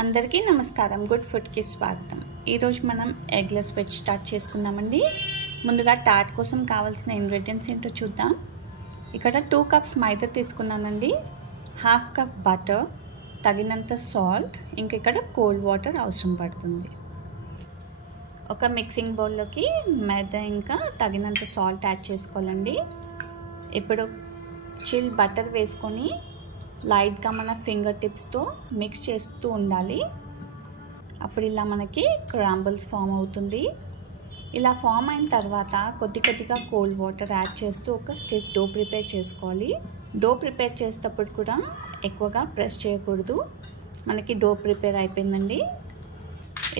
అందరికీ నమస్కారం. గుడ్ ఫుడ్కి స్వాగతం. ఈరోజు మనం ఎగ్లెస్ వెజ్ స్టార్ట్ చేసుకుందామండి. ముందుగా టార్ట్ కోసం కావాల్సిన ఇంగ్రీడియంట్స్ ఏంటో చూద్దాం. ఇక్కడ 2 కప్స్ మైదా తీసుకున్నానండి, 1/2 కప్ బటర్, తగినంత సాల్ట్, ఇంక ఇక్కడ కోల్డ్ వాటర్ అవసరం పడుతుంది. ఒక మిక్సింగ్ బౌల్లోకి మైదా ఇంకా తగినంత సాల్ట్ యాడ్ చేసుకోవాలండి. ఇప్పుడు చిల్ బటర్ వేసుకొని లైట్గా మన ఫింగర్ టిప్స్తో మిక్స్ చేస్తూ ఉండాలి. అప్పుడు ఇలా మనకి క్రాంబుల్స్ ఫామ్ అవుతుంది. ఇలా ఫామ్ అయిన తర్వాత కొద్ది కొద్దిగా కోల్డ్ వాటర్ యాడ్ చేస్తూ ఒక స్టిఫ్ డో ప్రిపేర్ చేసుకోవాలి. డో ప్రిపేర్ చేసేటప్పుడు కూడా ఎక్కువగా ప్రెస్ చేయకూడదు. మనకి డో ప్రిపేర్ అయిపోయిందండి.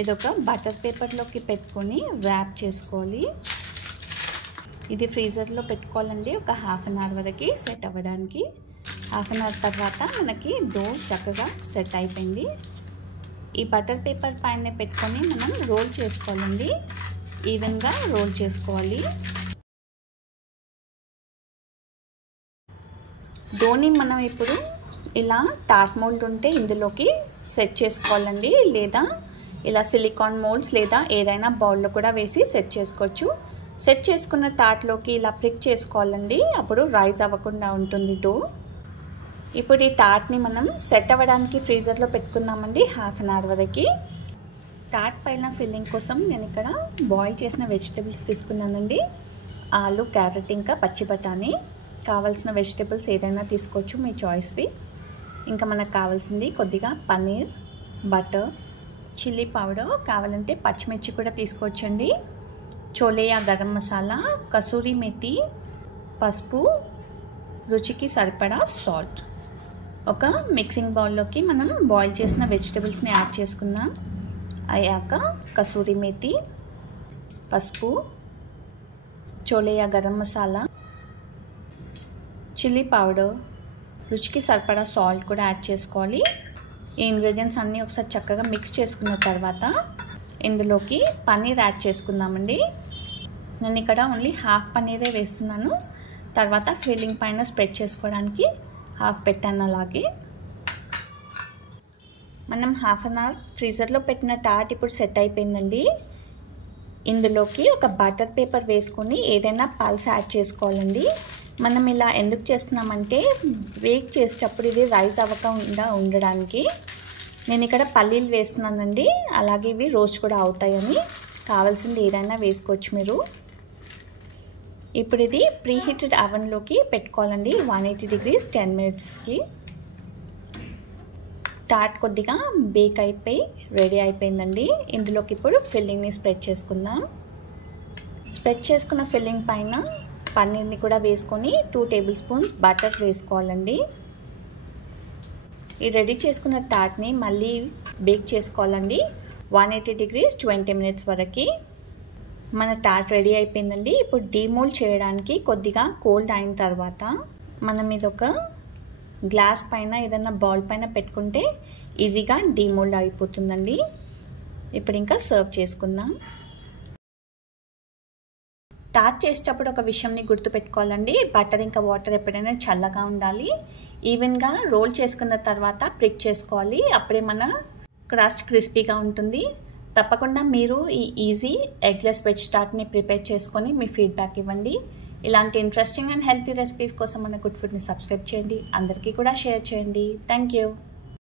ఇదొక బటర్ పేపర్లోకి పెట్టుకొని ర్యాప్ చేసుకోవాలి. ఇది ఫ్రీజర్లో పెట్టుకోవాలండి, ఒక 1/2 అవర్ వరకు సెట్ అవ్వడానికి. 1/2 అవర్ తర్వాత మనకి డో చక్కగా సెట్ అయిపోయింది. ఈ బటర్ పేపర్ పైన పెట్టుకొని మనం రోల్ చేసుకోవాలండి. ఈవెన్గా రోల్ చేసుకోవాలి. డోని మనం ఇప్పుడు ఇలా టార్ట్ మోల్డ్ ఉంటే ఇందులోకి సెట్ చేసుకోవాలండి, లేదా ఇలా సిలికాన్ మోల్డ్స్ లేదా ఏదైనా బౌల్లో కూడా వేసి సెట్ చేసుకోవచ్చు. సెట్ చేసుకున్న టార్ట్లోకి ఇలా ప్రిక్ చేసుకోవాలండి, అప్పుడు రైజ్ అవ్వకుండా ఉంటుంది డో. ఇప్పుడు ఈ టార్ట్ని మనం సెట్ అవ్వడానికి ఫ్రీజర్లో పెట్టుకుందామండి 1/2 అవర్ వరకు. టార్ట్ పైన ఫిల్లింగ్ కోసం నేను ఇక్కడ బాయిల్ చేసిన వెజిటబుల్స్ తీసుకున్నానండి. ఆలు, క్యారెట్ ఇంకా పచ్చి బఠానీ. కావాల్సిన వెజిటబుల్స్ ఏదైనా తీసుకోవచ్చు, మీ చాయిస్వి. ఇంకా మనకు కావాల్సింది కొద్దిగా పన్నీర్, బటర్, చిల్లీ పౌడర్, కావాలంటే పచ్చిమిర్చి కూడా తీసుకోవచ్చండి, చోలేయా గరం మసాలా, కసూరి మెథి, పసుపు, రుచికి సరిపడా సాల్ట్. ఒక మిక్సింగ్ బౌల్లోకి మనం బాయిల్ చేసిన వెజిటబుల్స్ని యాడ్ చేసుకుందాం. అయ్యాక కసూరి మెథి, పసుపు, చోలేయా గరం మసాలా, చిల్లీ పౌడర్, రుచికి సరిపడా సాల్ట్ కూడా యాడ్ చేసుకోవాలి. ఈ ఇంగ్రీడియంట్స్ అన్నీ ఒకసారి చక్కగా మిక్స్ చేసుకున్న తర్వాత ఇందులోకి పన్నీర్ యాడ్ చేసుకుందామండి. నేను ఇక్కడ ఓన్లీ 1/2 పన్నీరే వేస్తున్నాను. తర్వాత ఫిల్లింగ్ పైన స్ప్రెడ్ చేసుకోవడానికి 1/2 పెట్టాను. అలాగే మనం 1/2 అవర్ ఫ్రీజర్లో పెట్టిన టార్ట్ ఇప్పుడు సెట్ అయిపోయిందండి. ఇందులోకి ఒక బటర్ పేపర్ వేసుకొని ఏదైనా పల్స్ యాడ్ చేసుకోవాలండి. మనం ఇలా ఎందుకు చేస్తున్నామంటే బేక్ చేసేటప్పుడు ఇది రైజ్ అవ్వకుండా ఉండడానికి. నేను ఇక్కడ పల్లీలు వేస్తున్నానండి, అలాగే ఇవి రోస్ట్ కూడా అవుతాయని. కావాల్సింది ఏదైనా వేసుకోవచ్చు మీరు. ఇప్పుడు ఇది ప్రీహీటెడ్ అవెన్లోకి పెట్టుకోవాలండి, 180 degrees 10 minutesకి. టార్ట్ కొద్దిగా బేక్ అయిపోయి రెడీ అయిపోయిందండి. ఇందులోకి ఇప్పుడు ఫిల్లింగ్ని స్ప్రెడ్ చేసుకుందాం. స్ప్రెడ్ చేసుకున్న ఫిల్లింగ్ పైన పన్నీర్ని కూడా వేసుకొని 2 టేబుల్ స్పూన్స్ బటర్ వేసుకోవాలండి. ఈ రెడీ చేసుకున్న టార్ట్ని మళ్ళీ బేక్ చేసుకోవాలండి, 180 degrees 20 minutes వరకు. మన టార్ట్ రెడీ అయిపోయిందండి. ఇప్పుడు డీమోల్డ్ చేయడానికి కొద్దిగా కోల్డ్ అయిన తర్వాత మనం ఇది ఒక గ్లాస్ పైన ఏదైనా బౌల్ పైన పెట్టుకుంటే ఈజీగా డీమోల్డ్ అయిపోతుందండి. ఇప్పుడు ఇంకా సర్వ్ చేసుకుందాం. టార్ట్ చేసేటప్పుడు ఒక విషయంని గుర్తుపెట్టుకోవాలండి, బటర్ ఇంకా వాటర్ ఎప్పుడైనా చల్లగా ఉండాలి. ఈవెన్గా రోల్ చేసుకున్న తర్వాత ప్రిక్ చేసుకోవాలి, అప్పుడే మన క్రస్ట్ క్రిస్పీగా ఉంటుంది. తప్పకుండా మీరు ఈ ఈజీ ఎగ్లెస్ వెజ్ టార్ట్ని ప్రిపేర్ చేసుకొని మీ ఫీడ్బ్యాక్ ఇవ్వండి. ఇలాంటి ఇంట్రెస్టింగ్ అండ్ హెల్తీ రెసిపీస్ కోసం మన గుడ్ ఫుడ్ని సబ్స్క్రైబ్ చేయండి, అందరికీ కూడా షేర్ చేయండి. Thank you.